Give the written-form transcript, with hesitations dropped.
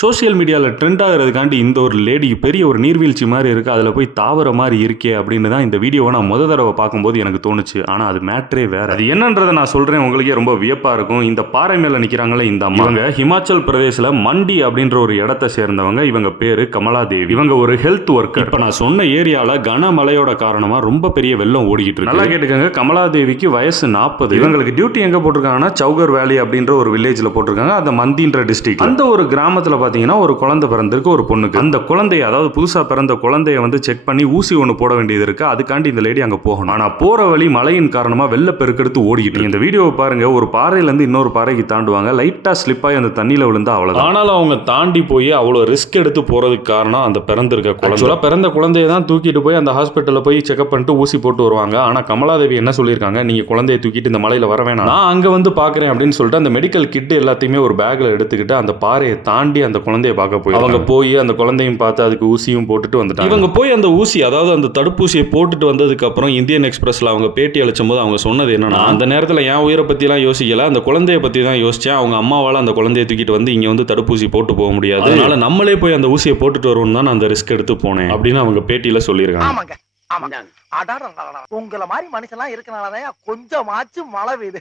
Social மீடியாவில் trend ஆகிறதுக்காண்டி இந்த ஒரு லேடி பெரிய ஒரு நீர்வீழ்ச்சி மாதிரி இருக்குது, அதில் போய் தாவர மாதிரி இருக்கே அப்படின்னு தான் இந்த வீடியோவை நான் முத தடவை பார்க்கும்போது எனக்கு தோணுச்சு. ஆனால் அது மேட்ரே வேறு. அது என்னன்றதை நான் சொல்கிறேன், உங்களுக்கே ரொம்ப வியப்பாக இருக்கும். இந்த பாறை மேலே நிற்கிறாங்களே இந்த அம்மா, இவங்க ஹிமாச்சல் பிரதேசில் மண்டி அப்படின்ற ஒரு இடத்தை சேர்ந்தவங்க. இவங்க பேர் கமலாதேவி. இவங்க ஒரு ஹெல்த் ஒர்க்கர். இப்போ நான் சொன்ன ஏரியாவில் கனமழையோட காரணமாக ரொம்ப பெரிய வெள்ளம் ஓடிக்கிட்டு இருக்கு. நல்லா கேட்டுக்கங்க, கமலாதேவிக்கு வயசு 40. இவங்களுக்கு டியூட்டி எங்கே போட்டிருக்காங்கன்னா சௌகர் வேலி அப்படின்ற ஒரு வில்லேஜில் போட்டிருக்காங்க, அந்த மந்தின்ற டிஸ்ட்ரிக்ட். அந்த ஒரு கிராமத்தில் பார்த்தீங்கன்னா ஒரு குழந்தை பிறந்திருக்கு, ஒரு பொண்ணுக்கு. அந்த குழந்தைய, அதாவது புதுசா பிறந்த குழந்தைய வந்து செக் பண்ணி ஊசி ஒன்று போட வேண்டியது இருக்கு. அதுக்காண்டி இந்த லேடி அங்க போகணும். ஆனா போற வழி மழையின் காரணமா வெள்ள பெருக்கெடுத்து ஓடிக்கிட்டு. இந்த வீடியோவை பாருங்க, ஒரு பாறையில இருந்து இன்னொரு பாறைக்கு தாண்டுவாங்க. லைட்டா ஸ்லிப் ஆகி அந்த தண்ணியில விழுந்தா அவ்வளவுதான். ஆனாலும் அவங்க தாண்டி போய் அவ்வளவு ரிஸ்க் எடுத்து போறதுக்கு காரணம் அந்த பிறந்திருக்க குழந்தை. பிறந்த குழந்தைய தான் தூக்கிட்டு போய் அந்த ஹாஸ்பிட்டல்ல போய் செக்அப் பண்ணிட்டு ஊசி போட்டு வருவாங்க. ஆனா கமலாதேவி என்ன சொல்லியிருக்காங்க, நீங்க குழந்தைய தூக்கிட்டு இந்த மலையில வர வேணாம், நான் அங்க வந்து பாக்குறேன் அப்படின்னு சொல்லிட்டு அந்த மெடிக்கல் கிட் எல்லாத்தையுமே ஒரு பேக்ல எடுத்துக்கிட்டு அந்த பாறையை தாண்டி அந்த குழந்தைய பார்க்க போய் அவங்க போய் அந்த குழந்தையும் பார்த்து அதுக்கு ஊசியும் போட்டுட்டு வந்துட்டாங்க. இவங்க போய் அந்த ஊசி, அதாவது அந்த தடுப்பூசியை போட்டுட்டு வந்ததுக்கு அப்புறம் இந்தியன் எக்ஸ்பிரஸ்ல அவங்க பேட்டி அளிச்சும் போது அவங்க சொன்னது என்னன்னா, அந்த நேரத்தில் என் உயிரை பத்தி எல்லாம் யோசிக்கல, அந்த குழந்தைய பத்தி தான் யோசிச்சேன். அவங்க அம்மாவால அந்த குழந்தைய தூக்கிட்டு வந்து இங்க வந்து தடுப்பூசி போட்டு போக முடியாது, அதனால நம்மளே போய் அந்த ஊசியை போட்டுட்டு வருவோம் தான் அந்த ரிஸ்க் எடுத்து போனேன் அப்படின்னு அவங்க பேட்டியில சொல்லியிருக்காங்க. உங்களை மாதிரி மனுஷன்லாம் இருக்கனாலதான் கொஞ்சமாச்சும் மழை பெய்யுது.